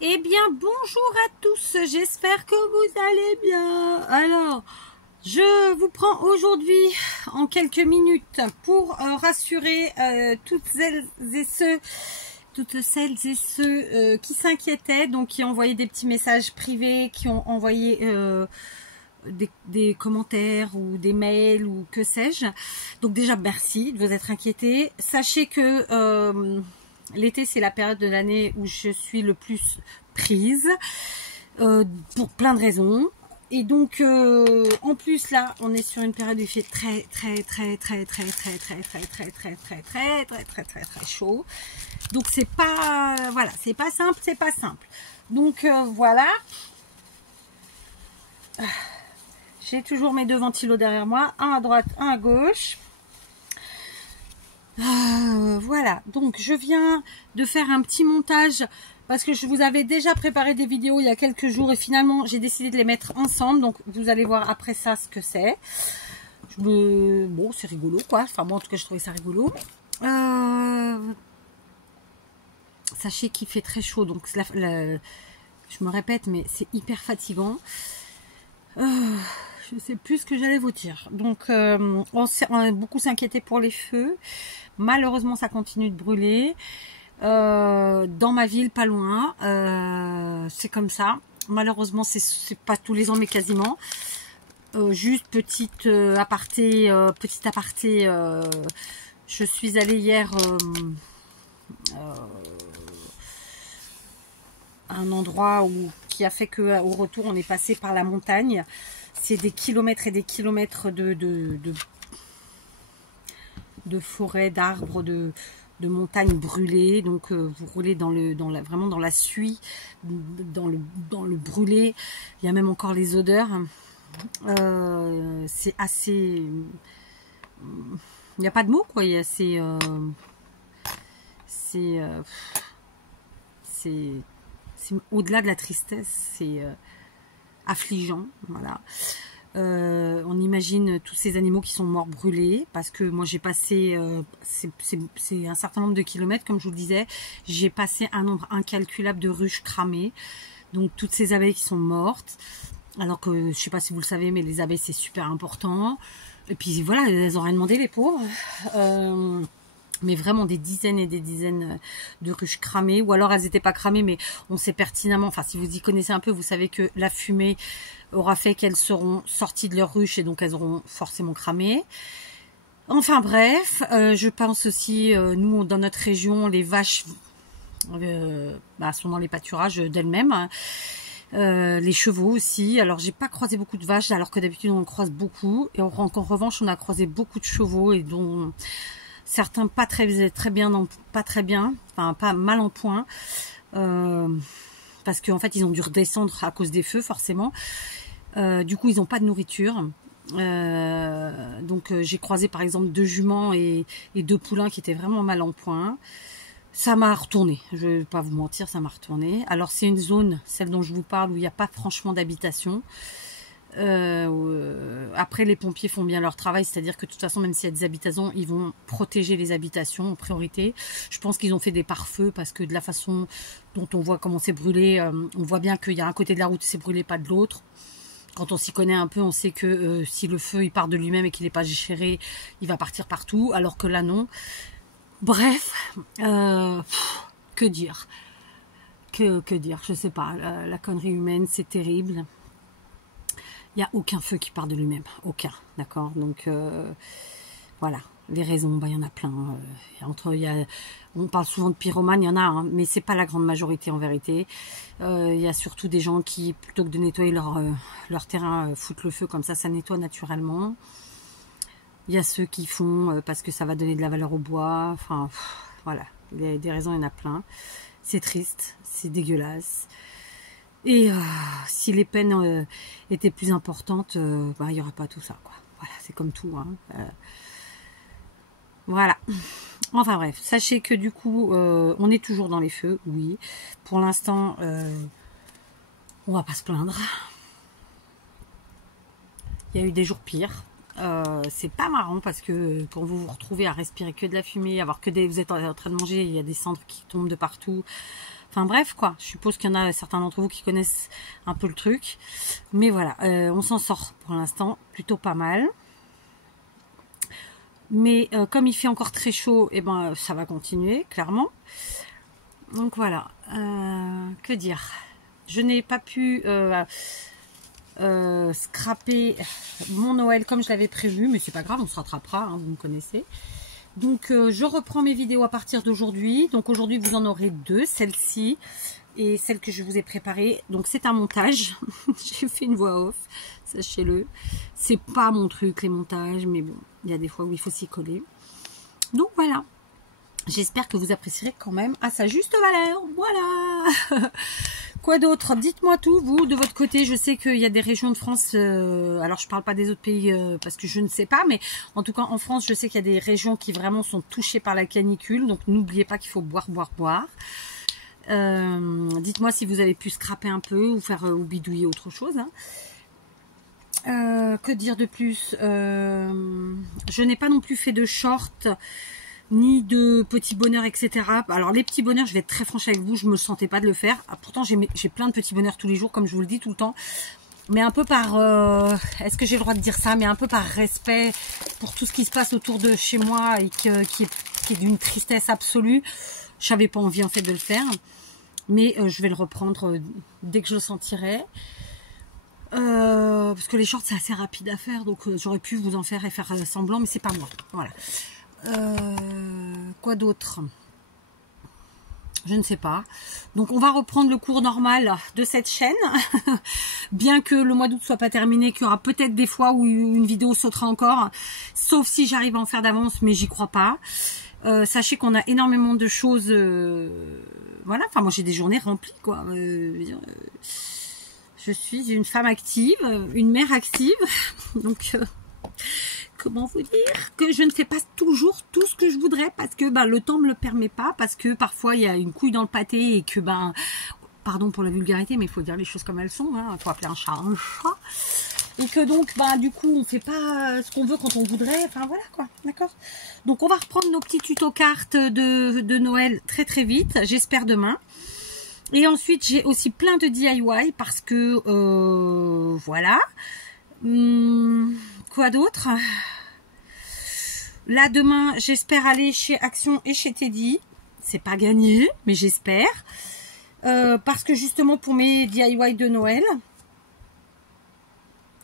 Eh bien, bonjour à tous, j'espère que vous allez bien. Alors, je vous prends aujourd'hui en quelques minutes pour rassurer toutes celles et ceux qui s'inquiétaient, donc qui ont envoyé des petits messages privés, qui ont envoyé des commentaires ou des mails ou que sais-je. Donc déjà, merci de vous être inquiétés. Sachez que l'été, c'est la période de l'année où je suis le plus prise pour plein de raisons. Et donc, en plus, là, on est sur une période où il fait très chaud. Donc, c'est pas, voilà, c'est pas simple, c'est pas simple. Donc, voilà. J'ai toujours mes deux ventilos derrière moi, un à droite, un à gauche. Voilà, donc je viens de faire un petit montage parce que je vous avais déjà préparé des vidéos il y a quelques jours et finalement j'ai décidé de les mettre ensemble, donc vous allez voir après ça ce que c'est. Bon, c'est rigolo quoi, enfin moi en tout cas je trouvais ça rigolo. Sachez qu'il fait très chaud, donc je me répète mais c'est hyper fatigant. Je sais plus ce que j'allais vous dire. Donc, on a beaucoup s'inquiété pour les feux. Malheureusement, ça continue de brûler. Dans ma ville, pas loin. C'est comme ça. Malheureusement, c'est pas tous les ans, mais quasiment. Juste petit aparté. Je suis allée hier à un endroit qui a fait que au retour, on est passé par la montagne. C'est des kilomètres et des kilomètres de forêts, d'arbres, de montagnes brûlées. Donc vous roulez vraiment dans la suie, dans le brûlé. Il y a même encore les odeurs. C'est assez... Il n'y a pas de mots quoi. C'est au-delà de la tristesse. C'est affligeant, voilà. On imagine tous ces animaux qui sont morts brûlés, parce que moi j'ai passé, c'est un certain nombre de kilomètres, comme je vous le disais, j'ai passé un nombre incalculable de ruches cramées, donc toutes ces abeilles qui sont mortes, alors que je sais pas si vous le savez, mais les abeilles c'est super important, et puis voilà, elles ont rien demandé les pauvres. Mais vraiment des dizaines et des dizaines de ruches cramées, ou alors elles n'étaient pas cramées, mais on sait pertinemment, enfin si vous y connaissez un peu, vous savez que la fumée aura fait qu'elles seront sorties de leur ruche et donc elles auront forcément cramé. Enfin bref, je pense aussi, nous dans notre région, les vaches sont dans les pâturages d'elles-mêmes. Les chevaux aussi. Alors j'ai pas croisé beaucoup de vaches, alors que d'habitude on en croise beaucoup. Et en revanche, on a croisé beaucoup de chevaux et dont certains pas très bien, enfin pas mal en point, parce qu'en fait ils ont dû redescendre à cause des feux forcément. Du coup ils n'ont pas de nourriture. Donc j'ai croisé par exemple 2 juments et 2 poulains qui étaient vraiment mal en point. Ça m'a retourné, je vais pas vous mentir, ça m'a retourné. Alors c'est une zone, celle dont je vous parle, où il n'y a pas franchement d'habitation. Après les pompiers font bien leur travail, c'est-à-dire que de toute façon même s'il y a des habitations, ils vont protéger les habitations en priorité. Je pense qu'ils ont fait des pare-feux parce que de la façon dont on voit comment c'est brûlé, on voit bien qu'il y a un côté de la route c'est brûlé, pas de l'autre. Quand on s'y connaît un peu, on sait que si le feu il part de lui-même et qu'il n'est pas géré, il va partir partout, alors que là non. Bref, que dire, que dire, je sais pas, la connerie humaine c'est terrible. Il n'y a aucun feu qui part de lui-même, aucun, d'accord. Donc voilà, les raisons, il y en a plein. On parle souvent de pyromanes, il y en a, hein, mais c'est pas la grande majorité en vérité. Il y a surtout des gens qui, plutôt que de nettoyer leur terrain, foutent le feu comme ça nettoie naturellement. Il y a ceux qui font parce que ça va donner de la valeur au bois. Enfin, voilà, des raisons, il y en a plein. C'est triste, c'est dégueulasse. Et si les peines étaient plus importantes, il n'y aurait pas tout ça, quoi. Voilà, c'est comme tout, hein. Voilà. Enfin bref, sachez que du coup, on est toujours dans les feux, oui. Pour l'instant, on va pas se plaindre. Il y a eu des jours pires. C'est pas marrant parce que quand vous vous retrouvez à respirer que de la fumée, avoir que vous êtes en train de manger, il y a des cendres qui tombent de partout. Enfin bref, quoi. Je suppose qu'il y en a certains d'entre vous qui connaissent un peu le truc. Mais voilà, on s'en sort pour l'instant plutôt pas mal. Mais comme il fait encore très chaud, et ben ça va continuer, clairement. Donc voilà, que dire? Je n'ai pas pu scraper mon Noël comme je l'avais prévu, mais c'est pas grave, on se rattrapera, hein, vous me connaissez. Donc je reprends mes vidéos à partir d'aujourd'hui. Donc aujourd'hui vous en aurez deux, celle-ci et celle que je vous ai préparée. Donc c'est un montage, j'ai fait une voix off, sachez-le. C'est pas mon truc les montages, mais bon, il y a des fois où il faut s'y coller. Donc voilà. J'espère que vous apprécierez quand même à sa juste valeur. Voilà. Quoi d'autre? Dites-moi tout, vous, de votre côté. Je sais qu'il y a des régions de France, alors je parle pas des autres pays parce que je ne sais pas, mais en tout cas en France, je sais qu'il y a des régions qui vraiment sont touchées par la canicule. Donc n'oubliez pas qu'il faut boire, boire, boire. Dites-moi si vous avez pu scraper un peu ou faire ou bidouiller autre chose. Hein. Que dire de plus? Je n'ai pas non plus fait de short ni de petits bonheurs, etc. Alors les petits bonheurs, je vais être très franche avec vous, je me sentais pas de le faire. Ah, pourtant j'ai plein de petits bonheurs tous les jours, comme je vous le dis tout le temps. Mais un peu par, est-ce que j'ai le droit de dire ça? Mais un peu par respect pour tout ce qui se passe autour de chez moi et qui est d'une tristesse absolue. J'avais pas envie en fait de le faire. Mais je vais le reprendre dès que je le sentirai. Parce que les shorts c'est assez rapide à faire, donc j'aurais pu vous en faire et faire semblant, mais c'est pas moi. Voilà. Quoi d'autre? Je ne sais pas. Donc on va reprendre le cours normal de cette chaîne. Bien que le mois d'août soit pas terminé, qu'il y aura peut-être des fois où une vidéo sautera encore. Sauf si j'arrive à en faire d'avance, mais j'y crois pas. Sachez qu'on a énormément de choses. Voilà, enfin moi j'ai des journées remplies quoi. Je suis une femme active, une mère active. Donc comment vous dire que je ne fais pas toujours tout ce que je voudrais parce que le temps me le permet pas, parce que parfois il y a une couille dans le pâté et que pardon pour la vulgarité, mais il faut dire les choses comme elles sont, hein, il faut appeler un chat, et que donc du coup on fait pas ce qu'on veut quand on voudrait, enfin voilà quoi, d'accord. Donc on va reprendre nos petits tutos cartes de Noël très très vite, j'espère demain. Et ensuite j'ai aussi plein de DIY parce que voilà. Quoi d'autre? Là demain j'espère aller chez Action et chez Teddy. C'est pas gagné mais j'espère, parce que justement pour mes DIY de Noël.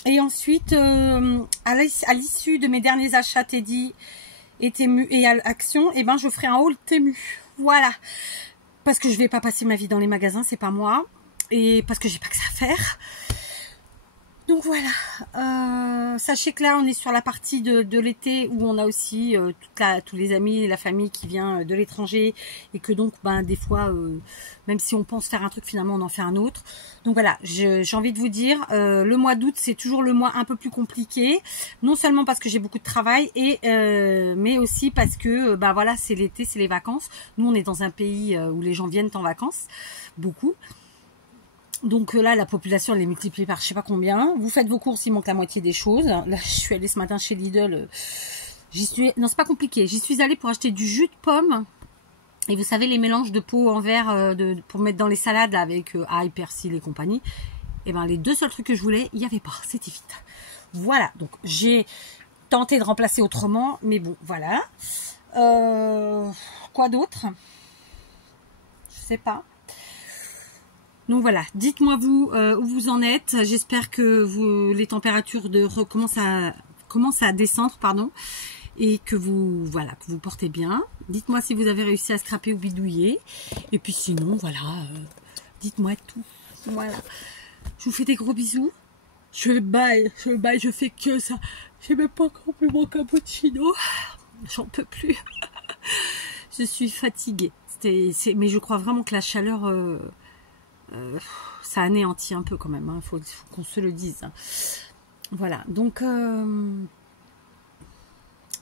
Et ensuite à l'issue de mes derniers achats Teddy et Temu et Action, et je ferai un haul Temu. Voilà, parce que je vais pas passer ma vie dans les magasins, c'est pas moi, et parce que j'ai pas que ça à faire. Donc voilà, sachez que là on est sur la partie de l'été où on a aussi tous les amis et la famille qui vient de l'étranger, et que donc des fois même si on pense faire un truc, finalement on en fait un autre. Donc voilà, j'ai envie de vous dire, le mois d'août c'est toujours le mois un peu plus compliqué, non seulement parce que j'ai beaucoup de travail, mais aussi parce que voilà, c'est l'été, c'est les vacances. Nous on est dans un pays où les gens viennent en vacances, beaucoup. Donc là, la population, elle est multipliée par je sais pas combien. Vous faites vos courses, il manque la moitié des choses. Là, je suis allée ce matin chez Lidl. Non, c'est pas compliqué. J'y suis allée pour acheter du jus de pomme. Et vous savez, les mélanges de pots en verre pour mettre dans les salades là, avec ail, persil et compagnie. Et les deux seuls trucs que je voulais, il n'y avait pas. C'était vide. Voilà. Donc j'ai tenté de remplacer autrement. Mais bon, voilà. Quoi d'autre? Je sais pas. Donc voilà, dites-moi vous où vous en êtes. J'espère que les températures commencent à descendre, pardon, et que vous portez bien. Dites-moi si vous avez réussi à scraper ou bidouiller. Et puis sinon, voilà, dites-moi tout. Voilà. Je vous fais des gros bisous. Je fais que ça. J'ai même pas encore bu mon cappuccino. J'en peux plus. Je suis fatiguée. Mais je crois vraiment que la chaleur... ça anéantit un peu quand même, hein. Faut qu'on se le dise. Voilà, donc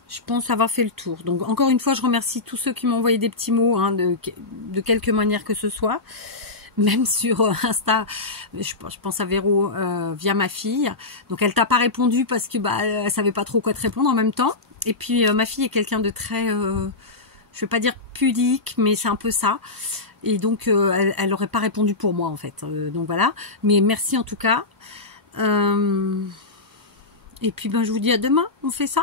je pense avoir fait le tour. Donc encore une fois, je remercie tous ceux qui m'ont envoyé des petits mots, hein, de quelque manière que ce soit. Même sur Insta, je pense à Véro via ma fille. Donc elle t'a pas répondu parce que elle savait pas trop quoi te répondre en même temps. Et puis ma fille est quelqu'un de très, je vais pas dire pudique, mais c'est un peu ça. Et donc, elle n'aurait pas répondu pour moi, en fait. Donc voilà. Mais merci en tout cas. Et puis, ben, je vous dis à demain. On fait ça.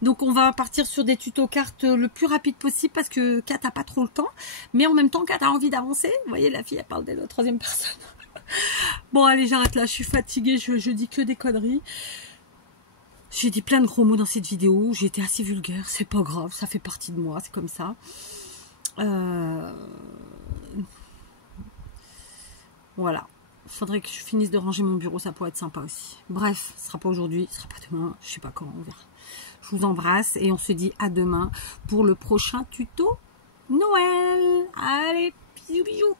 Donc, on va partir sur des tutos cartes le plus rapide possible parce que Kat n'a pas trop le temps. Mais en même temps, Kat a envie d'avancer. Vous voyez, la fille, elle parle d'elle à la troisième personne. Bon, allez, j'arrête là. Je suis fatiguée. Je dis que des conneries. J'ai dit plein de gros mots dans cette vidéo. J'ai été assez vulgaire. C'est pas grave. Ça fait partie de moi. C'est comme ça. Voilà. Il faudrait que je finisse de ranger mon bureau. Ça pourrait être sympa aussi. Bref, ce sera pas aujourd'hui. Ce sera pas demain. Je sais pas quand. On verra. Je vous embrasse. Et on se dit à demain pour le prochain tuto Noël. Allez, bisous, bisous.